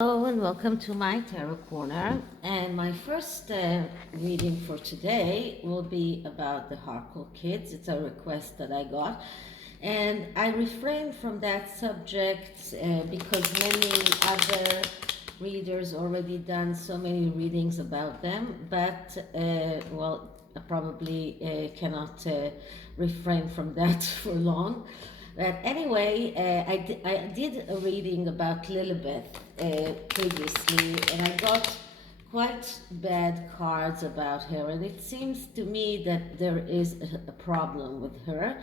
Hello and welcome to my tarot corner, and my first reading for today will be about the harkle kids. It's a request that I got, and I refrained from that subject because many other readers already done so many readings about them, but well, I probably cannot refrain from that for long. But anyway, I did a reading about Lilibet previously, and I got quite bad cards about her, and it seems to me that there is a problem with her.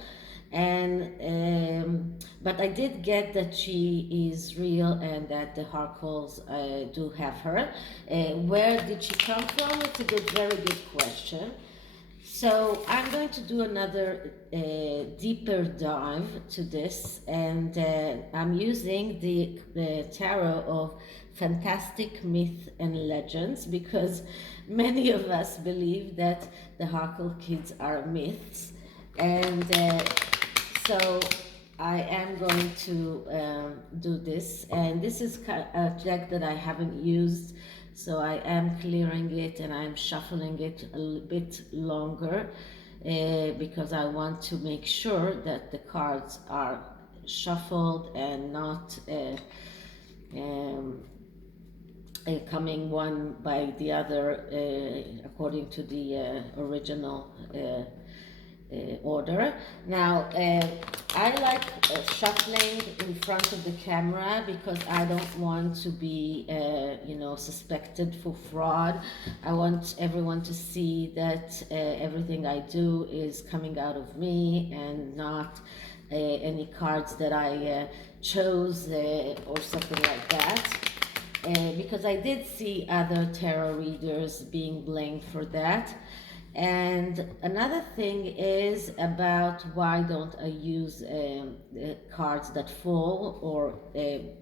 And but I did get that she is real and that the harkles do have her. Where did she come from? It's a very good question. So I'm going to do another deeper dive to this, and I'm using the tarot of fantastic myth and legends because many of us believe that the Harkle kids are myths, and so I am going to do this, and this is a deck that I haven't used, so I am clearing it and I'm shuffling it a bit longer because I want to make sure that the cards are shuffled and not um, coming one by the other according to the original order. Now, I like shuffling in front of the camera because I don't want to be, suspected for fraud. I want everyone to see that everything I do is coming out of me and not any cards that I chose or something like that. Because I did see other tarot readers being blamed for that. And another thing is about why don't I use cards that fall, or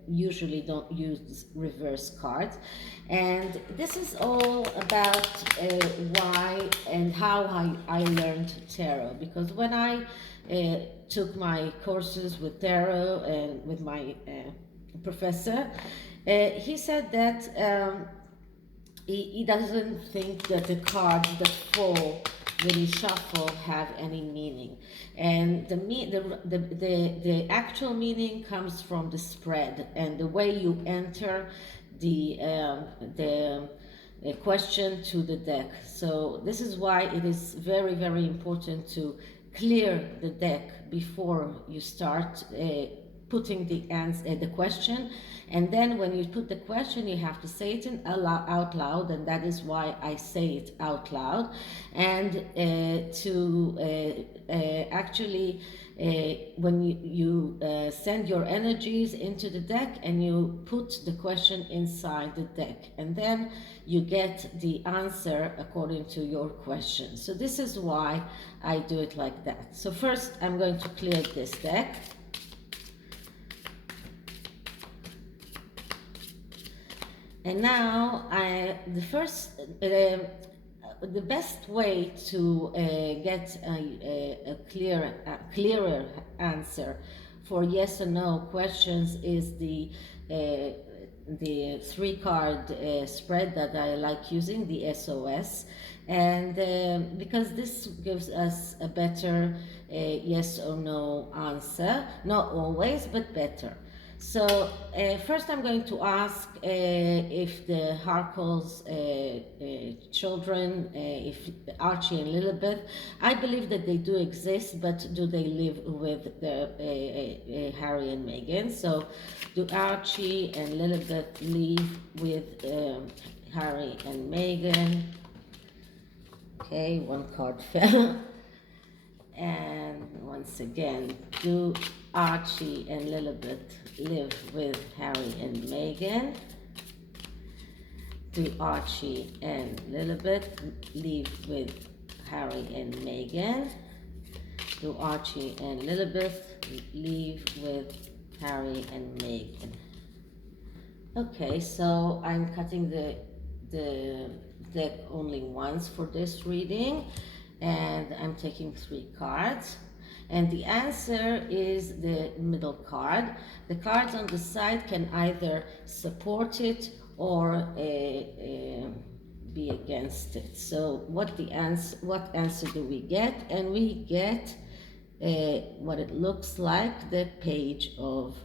usually don't use reverse cards. And this is all about why and how I learned tarot. Because when I took my courses with tarot and with my professor, he said that he doesn't think that the cards that fall when you shuffle have any meaning, and the actual meaning comes from the spread and the way you enter the question to the deck. So this is why it is very important to clear the deck before you start putting the answer, the question, and then when you put the question, you have to say it out loud, and that is why I say it out loud. And actually, when you send your energies into the deck and you put the question inside the deck, and then you get the answer according to your question. So this is why I do it like that. So first, I'm going to clear this deck. And now, the best way to get a clearer answer for yes or no questions is the 3-card spread that I like using, the SOS, and because this gives us a better yes or no answer, not always, but better. So first I'm going to ask if the Harkles children, if Archie and Lilibet, I believe that they do exist, but do they live with Harry and Meghan? So do Archie and Lilibet live with Harry and Meghan? Okay, one card fell. And once again, do Archie and Lilibet live with Harry and Meghan? Do Archie and Lilibet live with Harry and Meghan? Do Archie and Lilibet live with Harry and Meghan? Okay, so I'm cutting the deck only once for this reading, and I'm taking 3 cards. And the answer is the middle card. The cards on the side can either support it or be against it. So what answer do we get? And we get what it looks like, the page of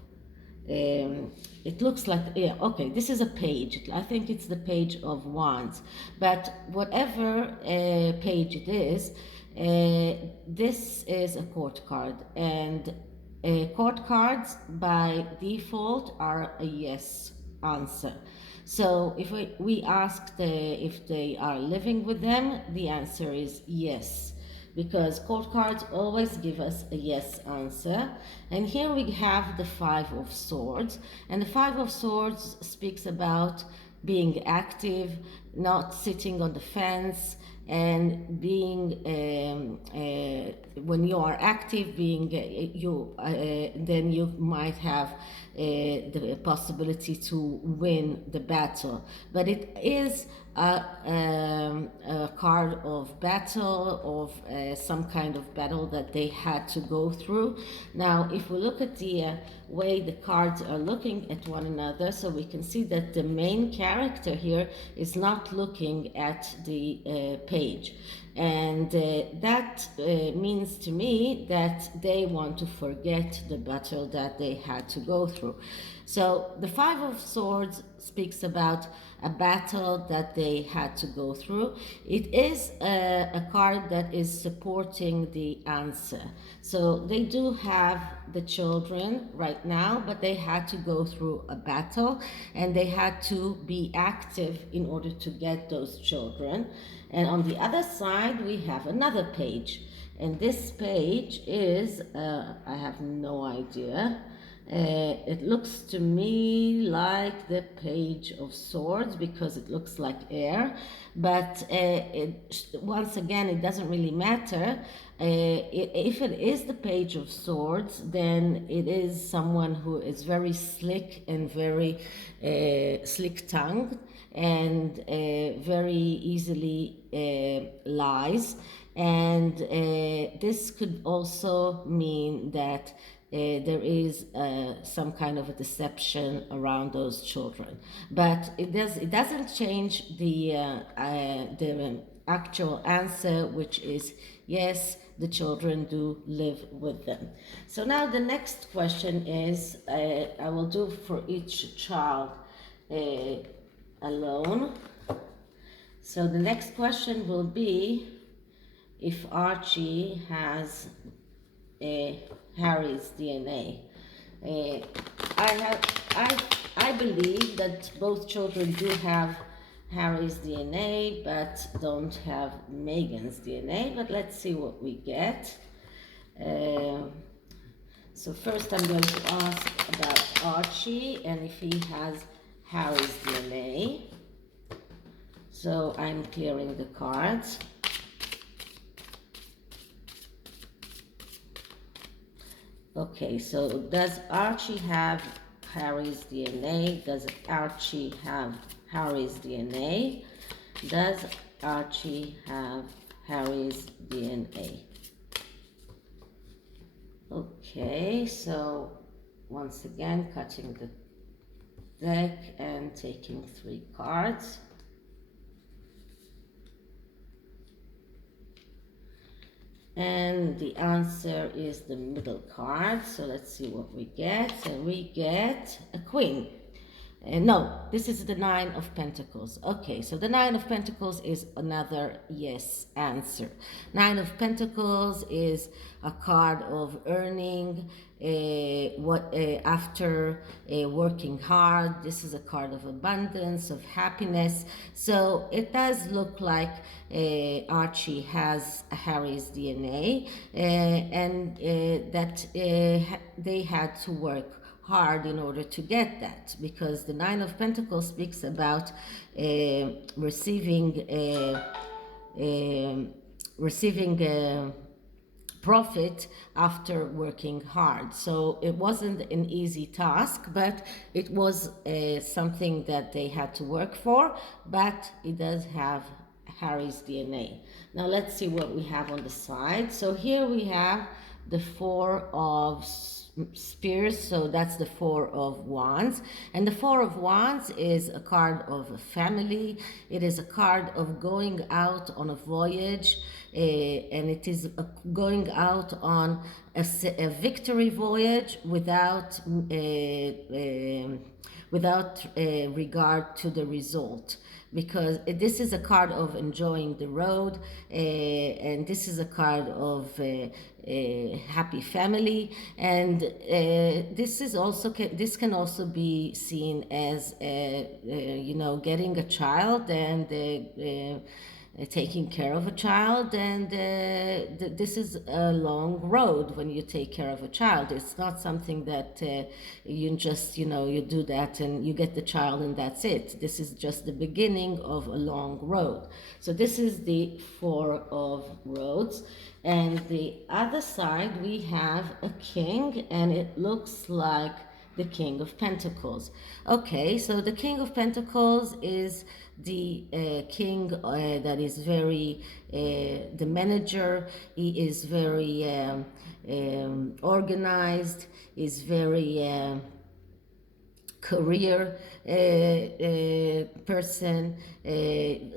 it looks like, yeah, okay, this is a page. I think it's the page of wands, but whatever page it is, this is a court card, and court cards by default are a yes answer. So if we asked if they are living with them, the answer is yes, because court cards always give us a yes answer. And here we have the Five of Swords, and the Five of Swords speaks about being active, not sitting on the fence, and being when you are active, being then you might have the possibility to win the battle. But it is a card of battle, of some kind of battle that they had to go through. Now, if we look at the way the cards are looking at one another, so we can see that the main character here is not looking at the page. And that means to me that they want to forget the battle that they had to go through. So the Five of Swords speaks about a battle that they had to go through. It is a card that is supporting the answer. So they do have the children right now, but they had to go through a battle, and they had to be active in order to get those children. And on the other side, we have another page. And this page is, I have no idea. It looks to me like the Page of Swords, because it looks like air. But once again, it doesn't really matter. If it is the Page of Swords, then it is someone who is very slick and very slick-tongued, and very easily lies. And this could also mean that there is some kind of a deception around those children. But it doesn't change the actual answer, which is yes, the children do live with them. So now the next question is, I will do for each child alone. So the next question will be if Archie has Harry's DNA. I believe that both children do have Harry's DNA, but don't have Meghan's DNA. But let's see what we get. So first I'm going to ask about Archie and if he has Harry's DNA. So I'm clearing the cards. Okay, so does Archie have Harry's DNA? Does Archie have Harry's DNA? Does Archie have Harry's DNA? Okay, so once again, cutting the deck and taking 3 cards. And the answer is the middle card. So let's see what we get. So we get a queen. No, this is the Nine of Pentacles. Okay, so the Nine of Pentacles is another yes answer. Nine of Pentacles is a card of earning after working hard. This is a card of abundance, of happiness. So it does look like Archie has Harry's DNA, and that they had to work hard in order to get that, because the Nine of Pentacles speaks about receiving profit after working hard. So it wasn't an easy task, but it was something that they had to work for, but it does have Harry's DNA. Now let's see what we have on the side. So here we have the Four of Spears, so that's the Four of Wands. And the Four of Wands is a card of a family. It is a card of going out on a voyage, and it is going out on a victory voyage without regard to the result, because this is a card of enjoying the road, and this is a card of happy family, and this can also be seen as getting a child and taking care of a child, and this is a long road when you take care of a child. It's not something that you just you do that and you get the child and that's it. This is just the beginning of a long road. So this is the Four of Roads, and the other side we have a king, and it looks like the King of Pentacles. Okay, so the King of Pentacles is the king that is very the manager. He is very organized, is very career person,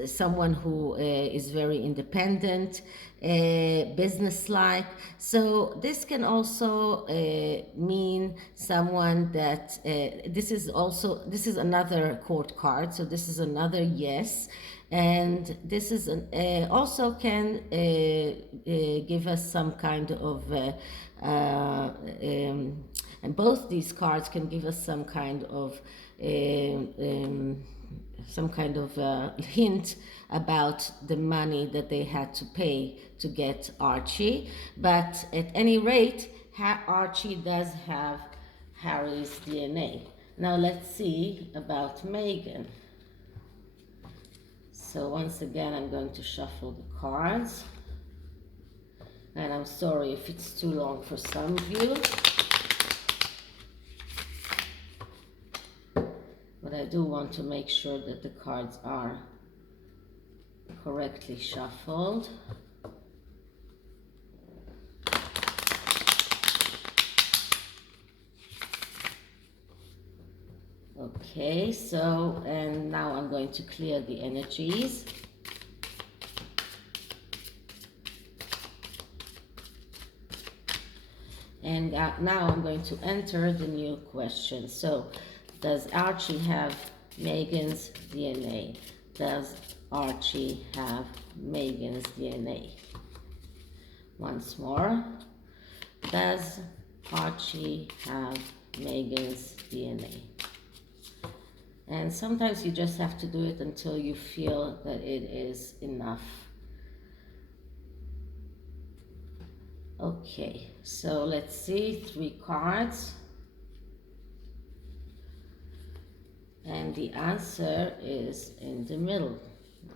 someone who is very independent, business-like. So this can also mean someone that this is another court card, so this is another yes. And this is also can give us some kind of and both these cards can give us some kind of hint about the money that they had to pay to get Archie. But at any rate, Archie does have Harry's DNA. Now let's see about Meghan. So once again, I'm going to shuffle the cards. And I'm sorry if it's too long for some of you. But I do want to make sure that the cards are correctly shuffled. Okay, so, and now I'm going to clear the energies. And now I'm going to enter the new question. So, does Archie have Meghan's DNA? Does Archie have Meghan's DNA? Once more. Does Archie have Meghan's DNA? And sometimes you just have to do it until you feel that it is enough. Okay, so let's see, 3 cards. And the answer is in the middle.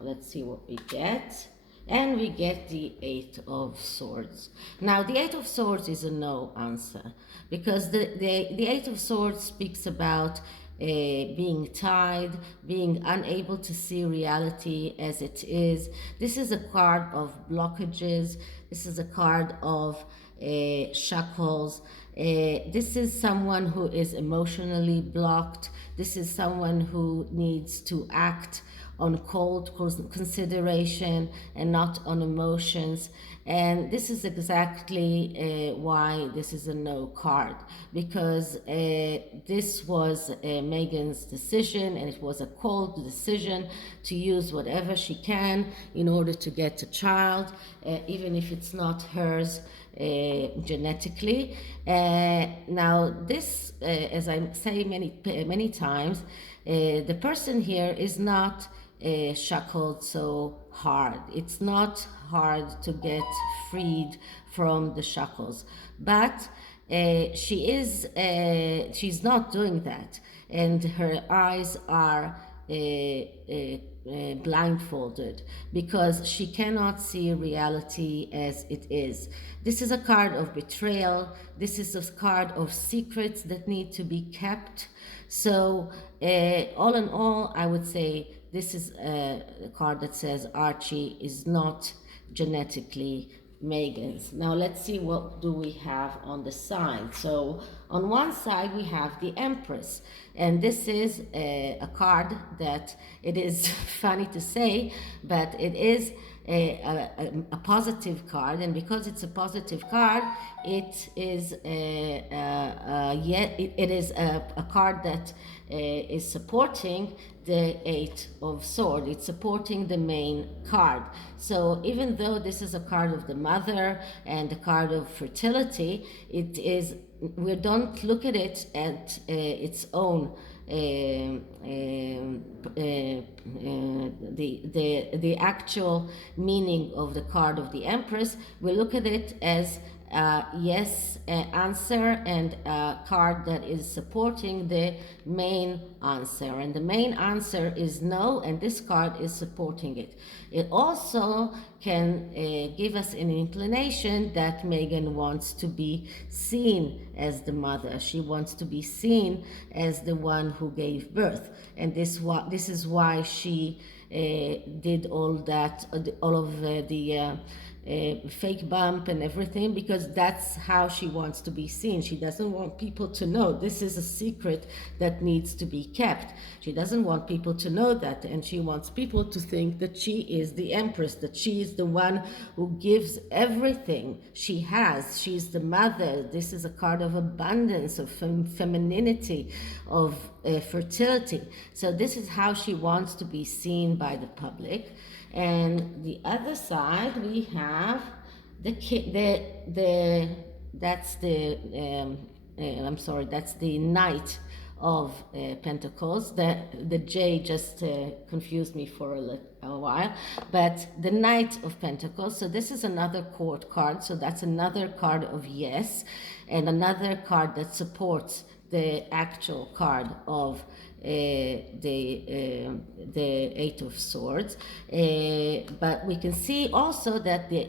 Let's see what we get. And we get the 8 of Swords. Now, the 8 of Swords is a no answer, because the 8 of Swords speaks about being tied, being unable to see reality as it is. This is a card of blockages. This is a card of shackles. This is someone who is emotionally blocked. This is someone who needs to act on cold consideration and not on emotions. And this is exactly why this is a no card, because this was Meghan's decision, and it was a cold decision to use whatever she can in order to get a child, even if it's not hers genetically. Now this, as I say many times, the person here is not shackled so hard. It's not hard to get freed from the shackles, but she's not doing that, and her eyes are blindfolded because she cannot see reality as it is. This is a card of betrayal. This is a card of secrets that need to be kept. So all in all, I would say this is a card that says Archie is not genetically Megans. Now let's see what do we have on the side. So on one side we have the Empress, and this is a card that it is funny to say, but it is a positive card, and because it's a positive card, it is a card that is supporting the Eight of Swords. It's supporting the main card. So even though this is a card of the mother and a card of fertility, it is, we don't look at it at its own the actual meaning of the card of the Empress. We look at it as yes answer, and a card that is supporting the main answer, and the main answer is no, and this card is supporting it. It also can give us an inclination that Megan wants to be seen as the mother. She wants to be seen as the one who gave birth, and this is why she did all that, all of the fake bump and everything, because that's how she wants to be seen. She doesn't want people to know. This is a secret that needs to be kept. She doesn't want people to know that, and she wants people to think that she is the Empress, that she is the one who gives everything she has. She's the mother. This is a card of abundance, of femininity, of fertility. So this is how she wants to be seen by the public. And the other side we have that's the Knight of Pentacles. The J just confused me for a while, but the Knight of Pentacles. So this is another court card. So that's another card of yes, and another card that supports the actual card of the Eight of Swords, but we can see also that the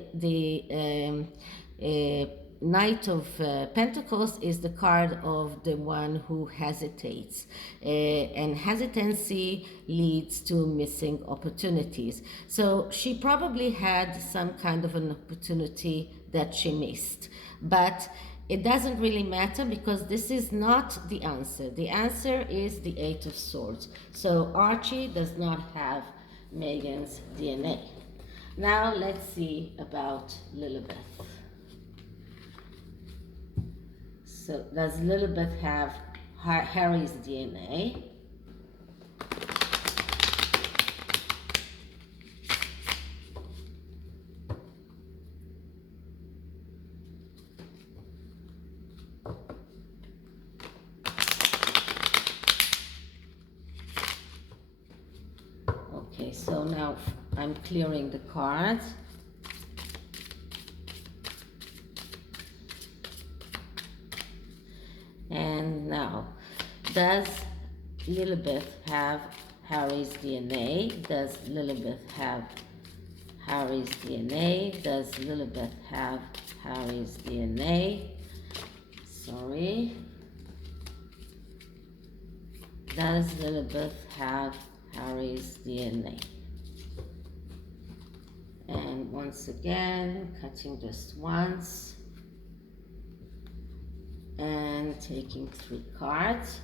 Knight of Pentacles is the card of the one who hesitates, and hesitancy leads to missing opportunities. So she probably had some kind of an opportunity that she missed, but it doesn't really matter, because this is not the answer. The answer is the Eight of Swords. So Archie does not have Megan's DNA. Now let's see about Lilibet. So does Lilibet have Harry's DNA? Okay, so now I'm clearing the cards. And now, does Lilibet have Harry's DNA? Does Lilibet have Harry's DNA? Does Lilibet have Harry's DNA? Sorry. Does Lilibet have Harry's DNA? And once again, cutting just once and taking 3 cards.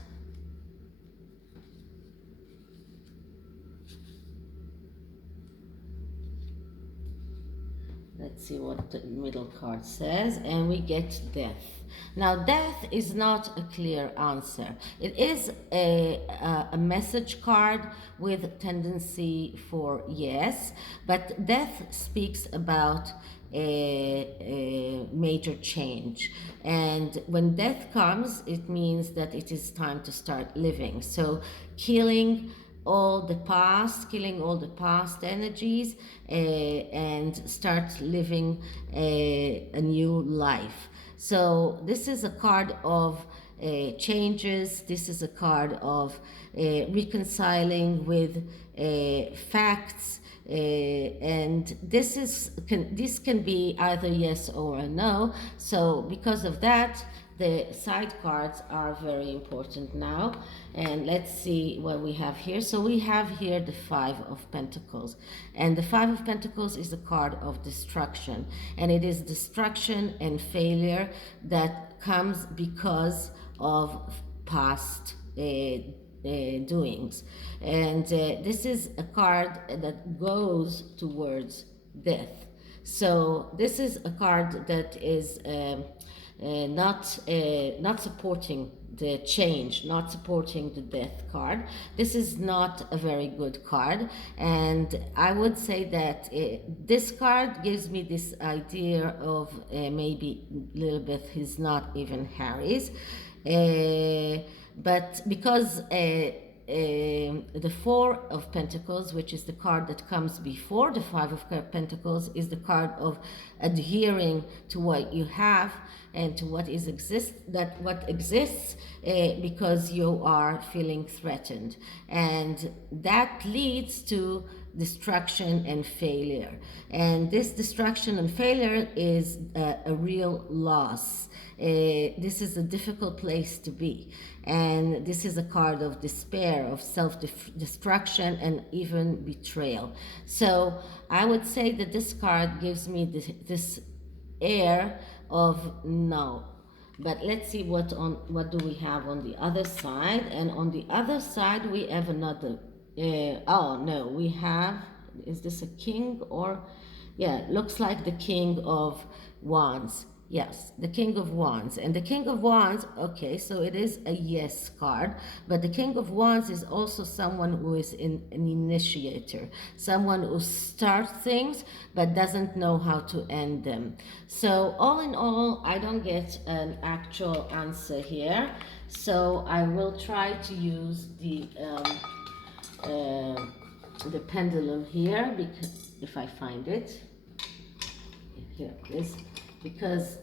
Let's see what the middle card says, and we get death. Now, death is not a clear answer. It is a message card with a tendency for yes, but death speaks about a major change. And when death comes, it means that it is time to start living. So killing all the past energies, and start living a new life. So this is a card of changes. This is a card of reconciling with facts, and this can be either yes or a no. So because of that, the side cards are very important now. And let's see what we have here. So we have here the Five of Pentacles, and the Five of Pentacles is a card of destruction, and it is destruction and failure that comes because of past doings. And this is a card that goes towards death. So this is a card that is not supporting the change, not supporting the death card. This is not a very good card, and I would say that this card gives me this idea of maybe Lilibet is not even Harry's, but because the Four of Pentacles, which is the card that comes before the Five of Pentacles, is the card of adhering to what you have and to what exists, because you are feeling threatened, and that leads to destruction and failure. And this destruction and failure is a real loss. This is a difficult place to be, and this is a card of despair, of self-destruction, and even betrayal. So I would say that this card gives me this air of no. But let's see what do we have on the other side. And on the other side we have another oh no, we have, is this a king? Or yeah, looks like the King of Wands. Yes, the King of Wands. And the King of Wands, okay, so it is a yes card, but the King of Wands is also someone who is an initiator, someone who starts things but doesn't know how to end them. So all in all, I don't get an actual answer here, so I will try to use the pendulum here, because if I find it, here it is, because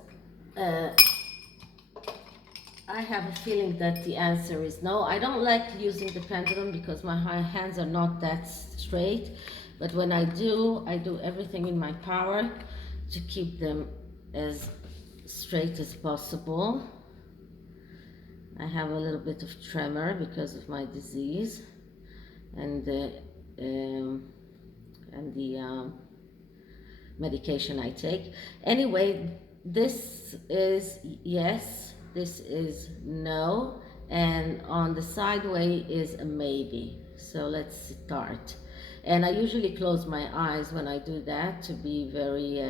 I have a feeling that the answer is no. I don't like using the pendulum because my hands are not that straight, but when I do everything in my power to keep them as straight as possible. I have a little bit of tremor because of my disease and the medication I take. Anyway, this is yes, this is no, and on the sideway is a maybe. So let's start. And I usually close my eyes when I do that to be very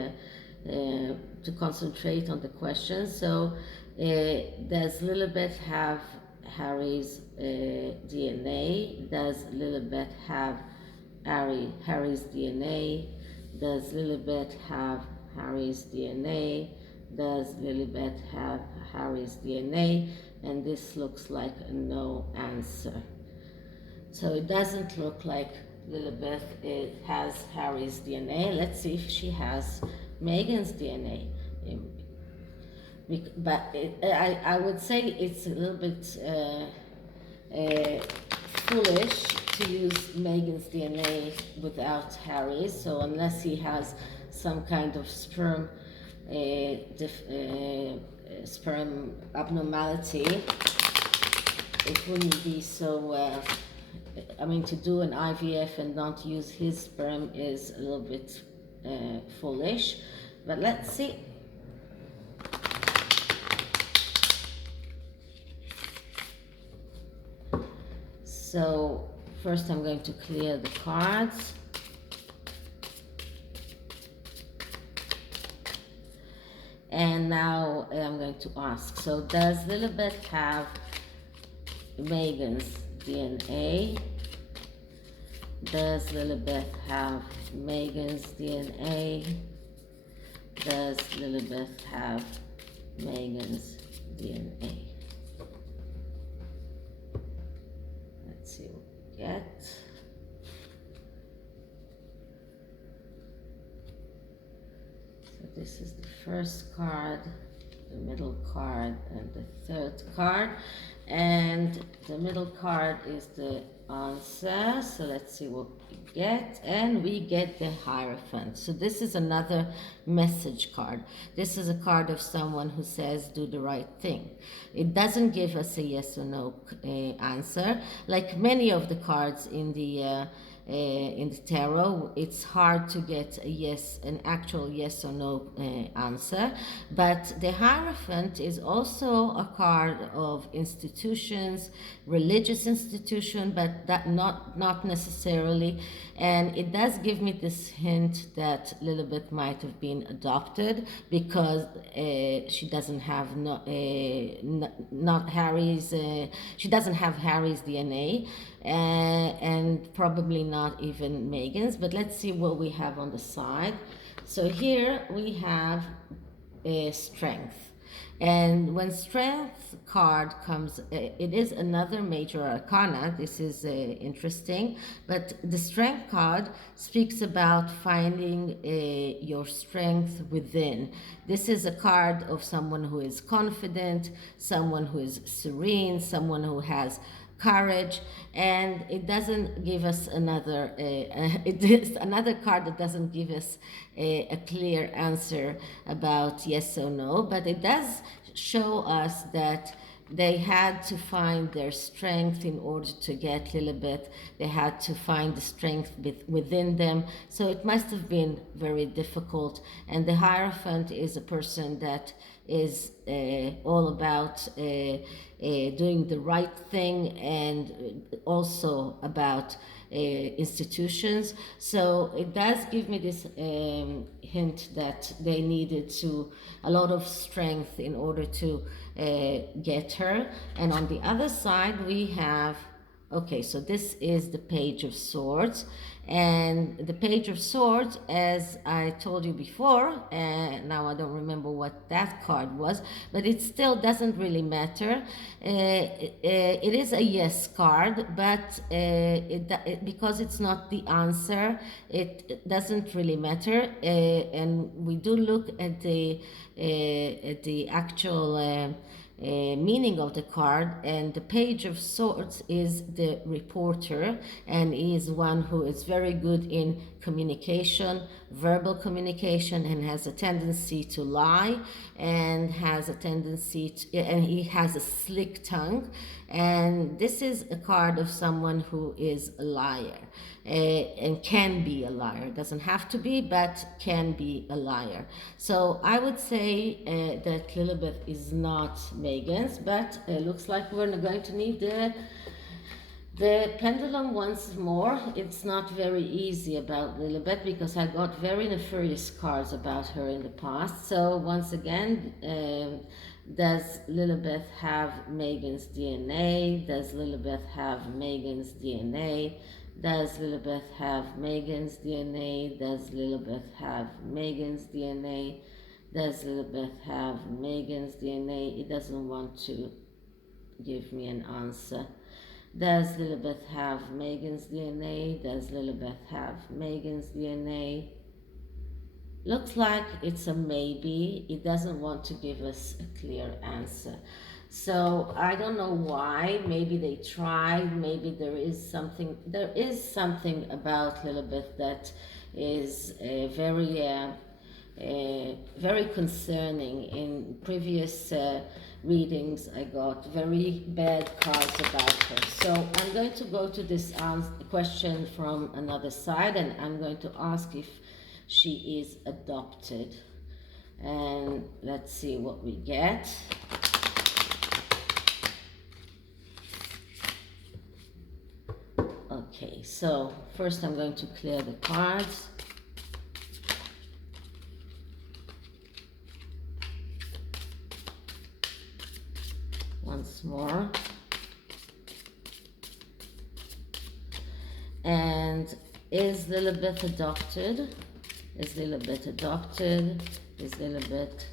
to concentrate on the questions. So does Lilibet have Harry's DNA? Does Lilibet have Harry's DNA? Does Lilibet have Harry's DNA? Does Lilibet have Harry's DNA? And this looks like a no answer. So it doesn't look like Lilibet has Harry's DNA. Let's see if she has Megan's DNA. But I would say it's a little bit foolish to use Megan's DNA without Harry's. So unless he has some kind of sperm abnormality, it wouldn't be so. I mean, to do an IVF and not use his sperm is a little bit foolish. But let's see. So first I'm going to clear the cards. And now I'm going to ask, so does Lilibet have Megan's DNA? Does Lilibet have Megan's DNA? Does Lilibet have Megan's DNA? Let's see what we get. So this is the first card, the middle card, and the third card. And the middle card is the answer. So let's see what we get. And we get the Hierophant. So this is another message card. This is a card of someone who says, do the right thing. It doesn't give us a yes or no answer. Like many of the cards in the tarot, it's hard to get an actual yes or no answer. But the Hierophant is also a card of institutions, religious institution, but that not necessarily. And it does give me this hint that Lilibet might have been adopted, because she doesn't have she doesn't have Harry's DNA, and probably not even Megan's. But let's see what we have on the side. So here we have strength. And when strength card comes, it is another major arcana. This is interesting. But the strength card speaks about finding your strength within. This is a card of someone who is confident, someone who is serene, someone who has courage. And it doesn't give us another it is another card that doesn't give us a clear answer about yes or no, but it does show us that they had to find their strength in order to get Lilibet. They had to find the strength within them. So it must have been very difficult. And the Hierophant is a person that is all about doing the right thing, and also about institutions. So it does give me this hint that they needed a lot of strength in order to get her. And on the other side we have, okay, so this is the Page of Swords. And the Page of Swords, as I told you before, and now I don't remember what that card was, but it still doesn't really matter. It is a yes card, but because it's not the answer, it doesn't really matter. And we do look at the actual meaning of the card, and the Page of Swords is the reporter, and he is one who is very good in communication, verbal communication, and has a tendency to lie, and has a tendency to, and he has a slick tongue. And this is a card of someone who is a liar, and can be a liar. Doesn't have to be, but can be a liar. So I would say that Lilibet is not Megan's, but it looks like we're going to need the pendulum once more. It's not very easy about Lilibet, because I got very nefarious cards about her in the past. So once again, does Lilibet have Megan's DNA? Does Lilibet have Megan's DNA? Does Lilibet have Megan's DNA? Does Lilibet have Megan's DNA? Does Lilibet have Megan's DNA? It doesn't want to give me an answer. Does Lilibet have Megan's DNA? Does Lilibet have Megan's DNA? Looks like it's a maybe. It doesn't want to give us a clear answer. So I don't know why. Maybe they tried. Maybe there is something about Lilibet that is very concerning. In previous readings, I got very bad cards about her. So I'm going to go to this question from another side, and I'm going to ask if she is adopted. And let's see what we get. Okay, so first I'm going to clear the cards. Once more. And is Lilibet adopted? Is Lilibet adopted? Is Lilibet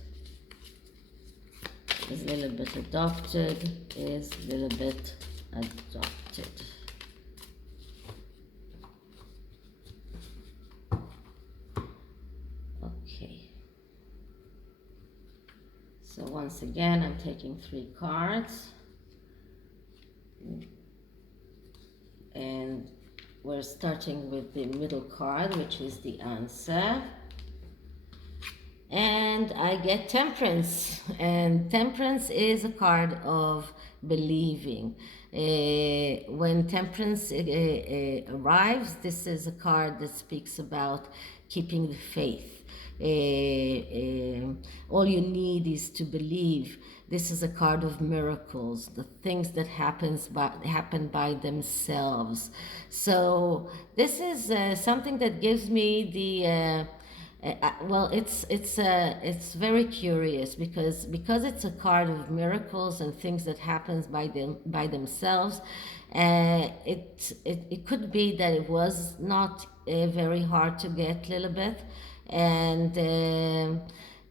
adopted? Is Lilibet adopted? Okay. So once again, I'm taking 3 cards. And we're starting with the middle card, which is the answer. And I get Temperance, and Temperance is a card of believing. When Temperance arrives, this is a card that speaks about keeping the faith. All you need is to believe. This is a card of miracles, the things that happen by themselves. So this is something that gives me the well, it's very curious because it's a card of miracles and things that happens by themselves. It could be that it was not very hard to get, Lilibet, and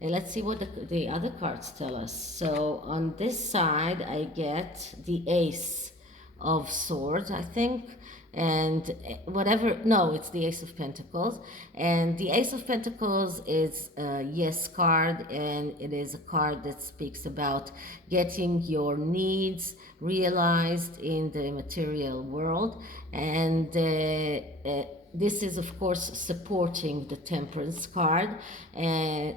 let's see what the other cards tell us. So on this side, I get the Ace of Swords, I think, and whatever, no, it's the Ace of Pentacles, and the Ace of Pentacles is a yes card, and it is a card that speaks about getting your needs realized in the material world, and this is of course supporting the Temperance card.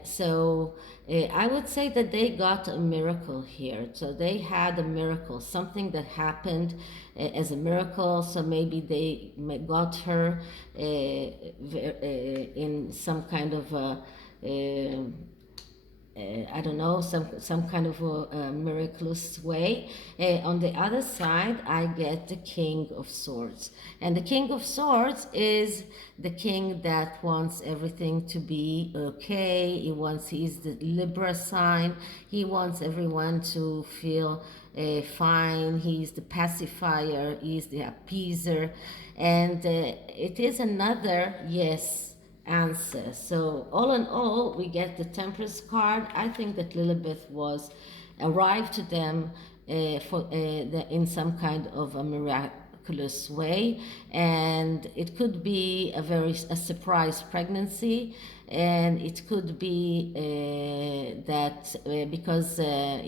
So I would say that they got a miracle here. So they had a miracle, something that happened as a miracle. So maybe they got her in some kind of I don't know, some kind of a miraculous way. On the other side, I get the King of Swords. And the King of Swords is the king that wants everything to be okay. He's the Libra sign. He wants everyone to feel fine. He's the pacifier. He's the appeaser. And it is another yes answer. So all in all, we get the Temperance card. I think that Lilibet arrived to them in some kind of a miraculous way, and it could be a surprise pregnancy, and it could be that because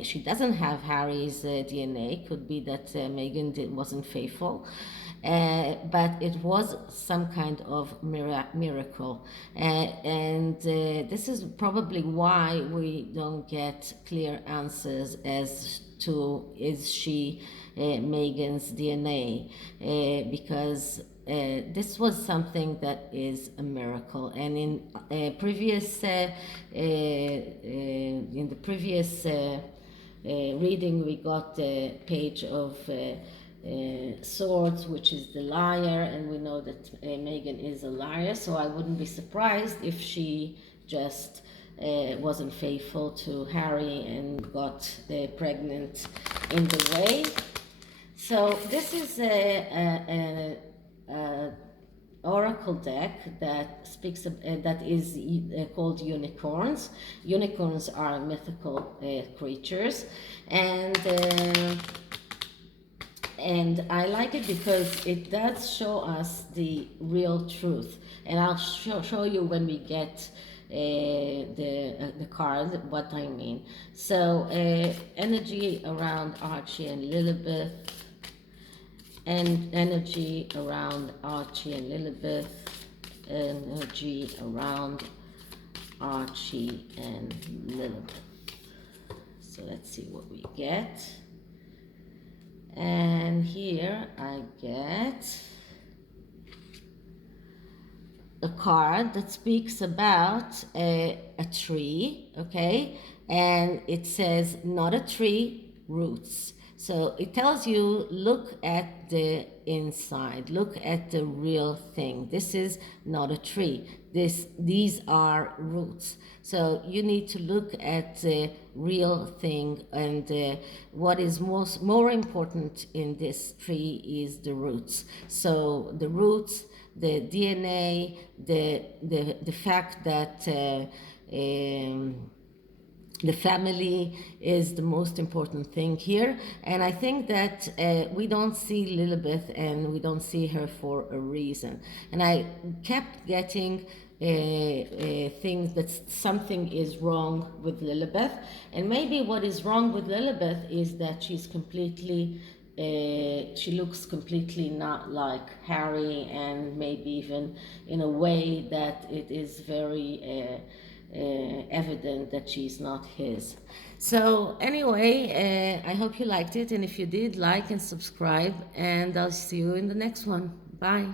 she doesn't have Harry's DNA, could be that Megan wasn't faithful. But it was some kind of miracle. And this is probably why we don't get clear answers as to is she Megan's DNA, because this was something that is a miracle. And in the previous reading, we got the page of Swords, which is the liar, and we know that Megan is a liar, so I wouldn't be surprised if she just wasn't faithful to Harry and got pregnant in the way. So this is a oracle deck that speaks that is called unicorns. Unicorns are mythical creatures, and I like it because it does show us the real truth. And I'll show you when we get the card what I mean. So energy around Archie and Lilibet, and energy around Archie and Lilibet, energy around Archie and Lilibet. So let's see what we get. And here I get a card that speaks about a tree, okay? And it says, not a tree, roots. So it tells you, look at the inside, look at the real thing. This is not a tree. These are roots. So you need to look at the real thing, and what is more important in this tree is the roots. So the roots, the DNA, the fact that the family is the most important thing here. And I think that we don't see Lilibet, and we don't see her for a reason. And I kept getting things that something is wrong with Lilibet. And maybe what is wrong with Lilibet is that she's completely she looks completely not like Harry, and maybe even in a way that it is very evident that she's not his. So anyway, I hope you liked it, and if you did, like and subscribe, and I'll see you in the next one. Bye.